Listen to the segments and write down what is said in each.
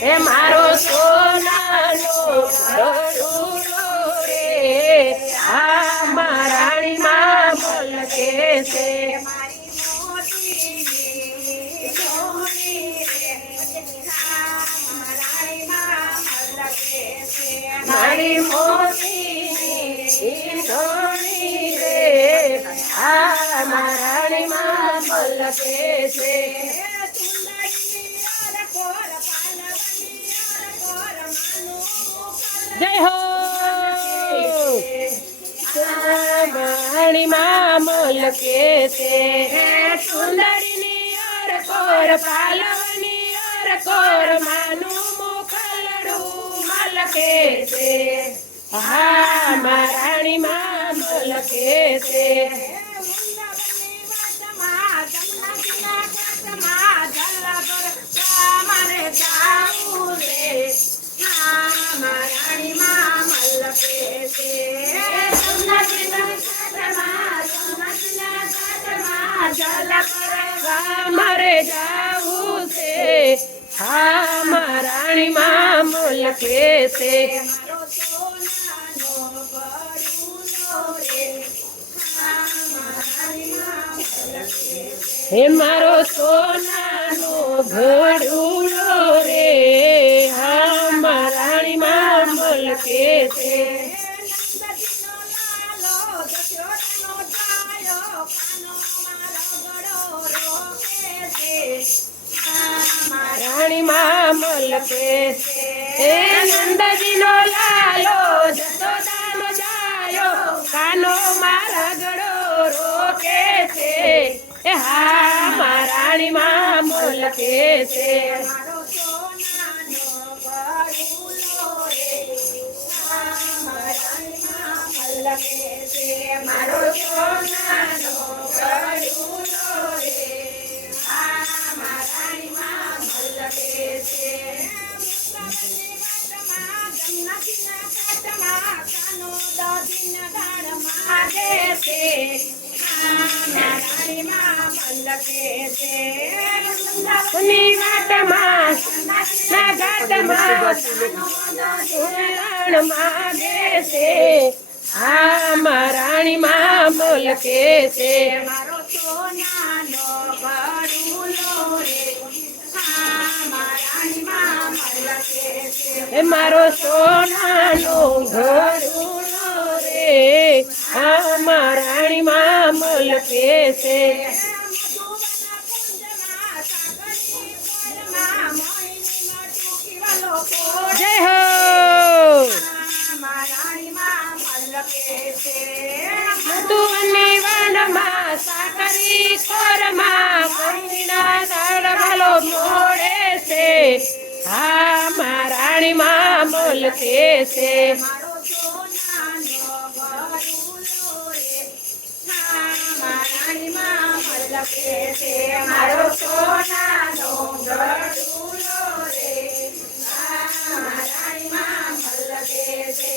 હે મારો સોનાનો ઘડુલો રે આ રાણી માં મલકે છે મારી મોતીની ધણી રે આ રાણી માં મલકે છે જય હો રાણી માં મલકે છે સુંદરીની અર કોર પાલવની અર કોર માનું મુખલડું મલકે છે હા રાણી માં મલકે છે મારે જાવું રે રાણી માં મલકે છે મારે જાવું છે હા રાણી માં મલકે છે હે મારો સોનાનો ઘડુલો રે હા રાણી માં મલકે છે રાણી માં મલકે હે નંદજીનો લાલો જશોદાનો જાયો કાનો મારા ગળો રોકે છે એ હા રાણી માં મલકે છે મારો સોનાનો ઘડુલો રે રાણી માં મલકે છે રાણી માં મલકે છે વાટમાં ના ઘાટમાં માગે છે હા રાણી માં મલકે છે મારો સોનાનો ઘડુલો રે રાણી માં મલકે છે મારો સોનાનો ઘડુલો રે હા રાણી માં મલકે છે જય હો મધુવની વનમાં સાકરી ખોરમાં કંદીના દાડવાલો મોડે છે હા રાણી માં મલકે છે મારો સોનાનો ઘડુલો રે રાણી માં મલકે છે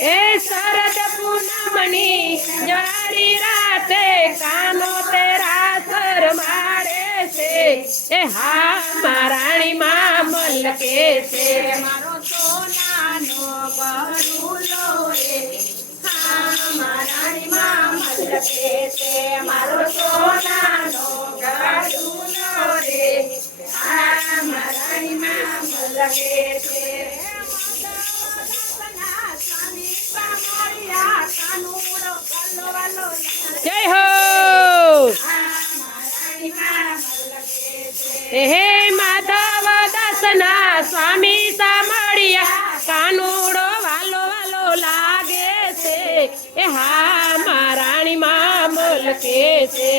એ શરદ પૂનમની જારી રાતે કાનો તેરા સર મારે છે એ હા રાણી માં મલકે છે મારો સોનાનો ઘડુલો રે હા રાણી માં મલકે છે મારો સોનાનો ઘડુલો રે હા રાણી માં મલકે છે જય હો હે માધવ દાસના સ્વામી સામળિયા કાનુડો વાલો વાલો લાગે છે એ હા રાણી માં મલકે છે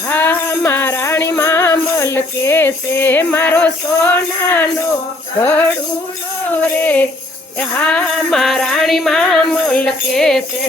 હા રાણી માં મલકે છે મારો સોનાનો ઘડુલો રે હા રાણી માં મલકે છે